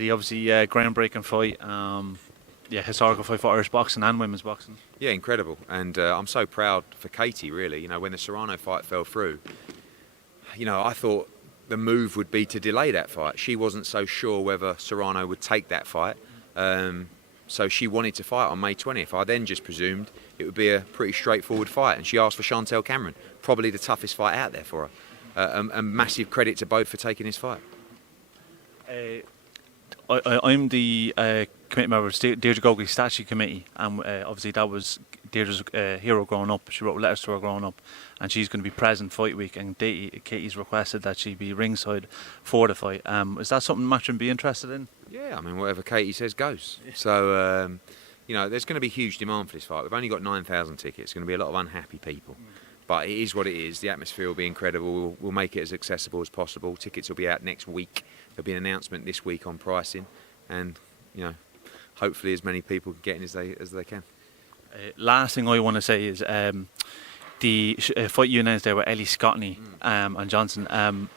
Eddie, obviously, groundbreaking fight. Historical fight for Irish boxing and women's boxing. Yeah, incredible. And I'm so proud for Katie, really. When the Serrano fight fell through, I thought the move would be to delay that fight. She wasn't so sure whether Serrano would take that fight. So she wanted to fight on May 20th. I then just presumed it would be a pretty straightforward fight. And she asked for Chantel Cameron, probably the toughest fight out there for her. And massive credit to both for taking this fight. I'm the committee member of the Deirdre Gogarty Statue Committee, and obviously that was Deirdre's hero growing up. She wrote letters to her growing up, and she's going to be present fight week, and Katie's requested that she be ringside for the fight. Is that something Matchroom be interested in? Yeah, I mean, whatever Katie says goes. Yeah. So, there's going to be huge demand for this fight. We've only got 9,000 tickets. It's going to be a lot of unhappy people. But it is what it is. The atmosphere will be incredible. We'll make it as accessible as possible. Tickets will be out next week. There'll be an announcement this week on pricing, and hopefully as many people get in as they can. Last thing I want to say is the fight you announced there with Ellie Scottney and Johnson.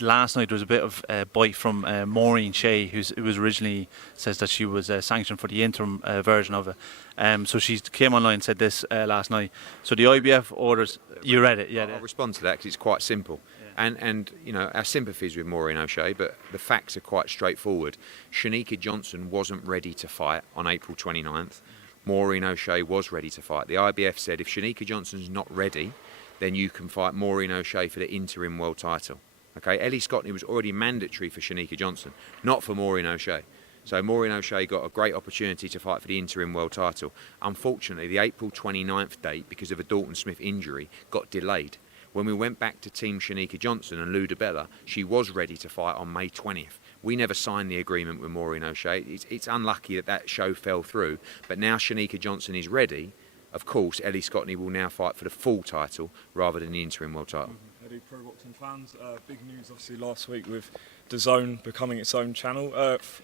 Last night there was a bit of bite from Maureen Shea, who was originally says that she was sanctioned for the interim version of it. So she came online and said this last night. So the IBF orders. You read it, yeah? I'll respond to that because it's quite simple. Yeah. And our sympathies with Maureen O'Shea, but the facts are quite straightforward. Shanika Johnson wasn't ready to fight on April 29th. Maureen O'Shea was ready to fight. The IBF said if Shanika Johnson's not ready, then you can fight Maureen O'Shea for the interim world title. Okay, Ellie Scottney was already mandatory for Shanika Johnson, not for Maureen O'Shea. So Maureen O'Shea got a great opportunity to fight for the interim world title. Unfortunately, the April 29th date, because of a Dalton Smith injury, got delayed. When we went back to Team Shanika Johnson and Lou DiBella, she was ready to fight on May 20th. We never signed the agreement with Maureen O'Shea. It's unlucky that show fell through, but now Shanika Johnson is ready. Of course, Ellie Scottney will now fight for the full title rather than the interim world title. Eddie, pro boxing fans, big news obviously last week with DAZN becoming its own channel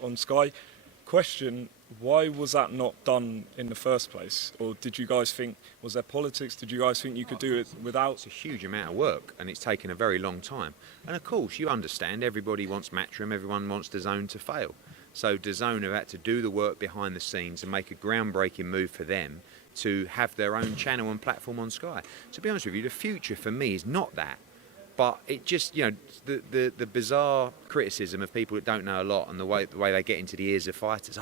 on Sky. Question, why was that not done in the first place? Or did you guys think, was there politics? Did you guys think you could do it without? It's a huge amount of work and it's taken a very long time. And of course, you understand, everybody wants Matchroom, everyone wants DAZN to fail. So DAZN have had to do the work behind the scenes and make a groundbreaking move for them to have their own channel and platform on Sky. To be honest with you, the future for me is not that. But it just, the bizarre criticism of people that don't know a lot and the way they get into the ears of fighters.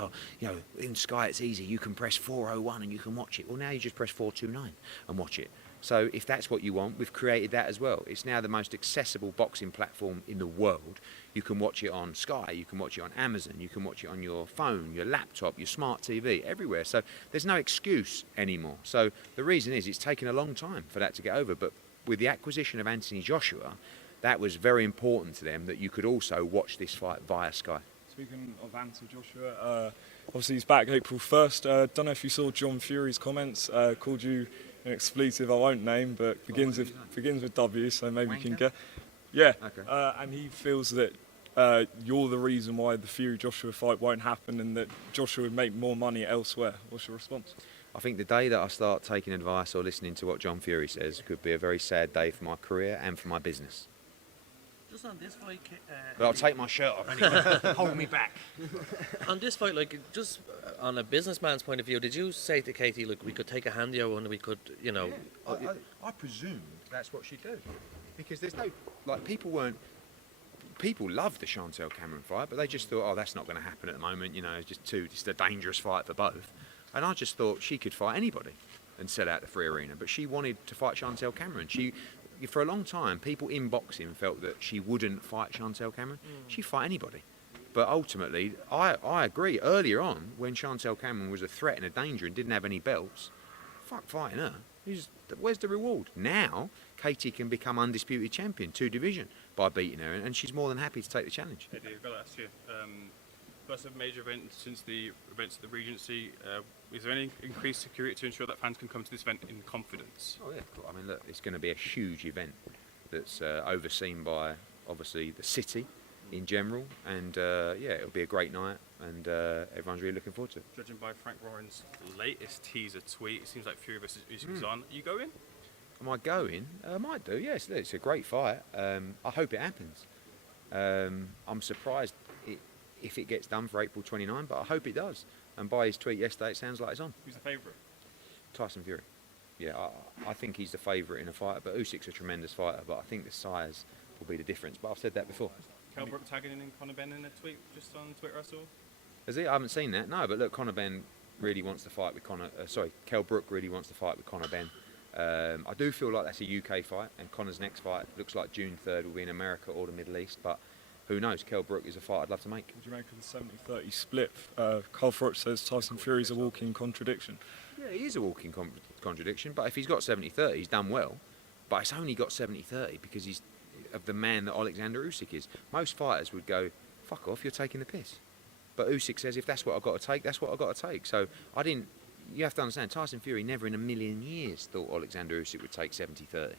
In Sky it's easy, you can press 401 and you can watch it. Well, now you just press 429 and watch it. So if that's what you want, we've created that as well. It's now the most accessible boxing platform in the world. You can watch it on Sky, you can watch it on Amazon, you can watch it on your phone, your laptop, your smart TV, everywhere. So there's no excuse anymore. So the reason is it's taken a long time for that to get over. But with the acquisition of Anthony Joshua, that was very important to them that you could also watch this fight via Sky. Speaking of Anthony Joshua, obviously he's back April 1st. Don't know if you saw John Fury's comments, called you an expletive I won't name, but begins with W, so maybe you can get. Yeah, okay. And he feels that you're the reason why the Fury-Joshua fight won't happen and that Joshua would make more money elsewhere. What's your response? I think the day that I start taking advice or listening to what John Fury says could be a very sad day for my career and for my business. Just on this fight, but I'll take my shirt off anyway. Hold me back. On this fight, just on a businessman's point of view, did you say to Katie, look, we could take a handier and we could, Yeah, I presumed that's what she'd do, because there's no people love the Chantel Cameron fight, but they just thought, oh, that's not going to happen at the moment. It's just a dangerous fight for both. And I just thought she could fight anybody and sell out the free arena. But she wanted to fight Chantel Cameron. For a long time, people in boxing felt that she wouldn't fight Chantel Cameron. She'd fight anybody. But ultimately, I agree. Earlier on, when Chantel Cameron was a threat and a danger and didn't have any belts, fuck fighting her. Where's the reward? Now, Katie can become undisputed champion, 2 division, by beating her, and she's more than happy to take the challenge. Hey Dave, I've got to ask you, first of major event since the events at the Regency, is there any increased security to ensure that fans can come to this event in confidence? Oh yeah, I mean look, it's going to be a huge event that's overseen by obviously the city in general, and it'll be a great night, and everyone's really looking forward to it. Judging by Frank Warren's latest teaser tweet, it seems like Fury vs Usman's on. Are you going? Am I going? I might do, yes. It's a great fight. I hope it happens. I'm surprised if it gets done for April 29, but I hope it does. And by his tweet yesterday, it sounds like it's on. Who's the favourite? Tyson Fury. Yeah, I think he's the favourite in a fight, but Usyk's a tremendous fighter, but I think the size will be the difference. But I've said that before. Kell Brook tagging in Conor Benn in a tweet just on Twitter, I saw. Is he? I haven't seen that. No, but look, Conor Benn really wants to fight with Kell Brook really wants to fight with Conor Benn. I do feel like that's a UK fight, and Conor's next fight looks like June 3rd will be in America or the Middle East, but who knows? Kell Brook is a fight I'd love to make. What do you make of the 70-30 split? Carl Froch says Tyson Fury's a walking contradiction. Yeah, he is a walking contradiction, but if he's got 70-30, he's done well. But it's only got 70-30 because he's of the man that Alexander Usyk is. Most fighters would go, fuck off, you're taking the piss. But Usyk says, if that's what I've got to take, that's what I've got to take. So you have to understand, Tyson Fury never in a million years thought Alexander Usyk would take 70-30.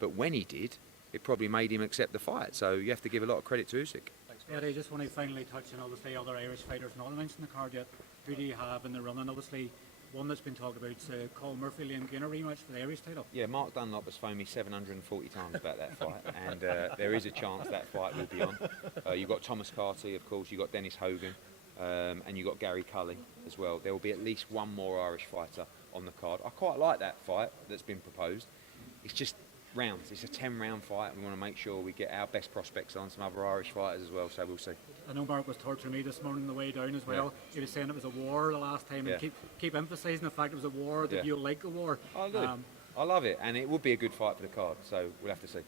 But when he did, it probably made him accept the fight. So you have to give a lot of credit to Usyk. Yeah, I just want to finally touch on obviously other Irish fighters not mentioned in the card yet. Who do you have in the running? Obviously, one that's been talked about is Colin Murphy, Liam Gunner rematch for the Irish title. Yeah, Mark Dunlop has phoned me 740 times about that fight, and there is a chance that fight will be on. You've got Thomas Carty, of course, you've got Dennis Hogan, and you've got Gary Cully as well. There will be at least one more Irish fighter on the card. I quite like that fight that's been proposed. It's just rounds. It's a 10-round fight, and we want to make sure we get our best prospects on, some other Irish fighters as well, so we'll see. I know Mark was torturing me this morning on the way down as well. Yeah. He was saying it was a war the last time, and keep emphasising the fact it was a war, that you'll like a war. I do. I love it, and it would be a good fight for the card, so we'll have to see.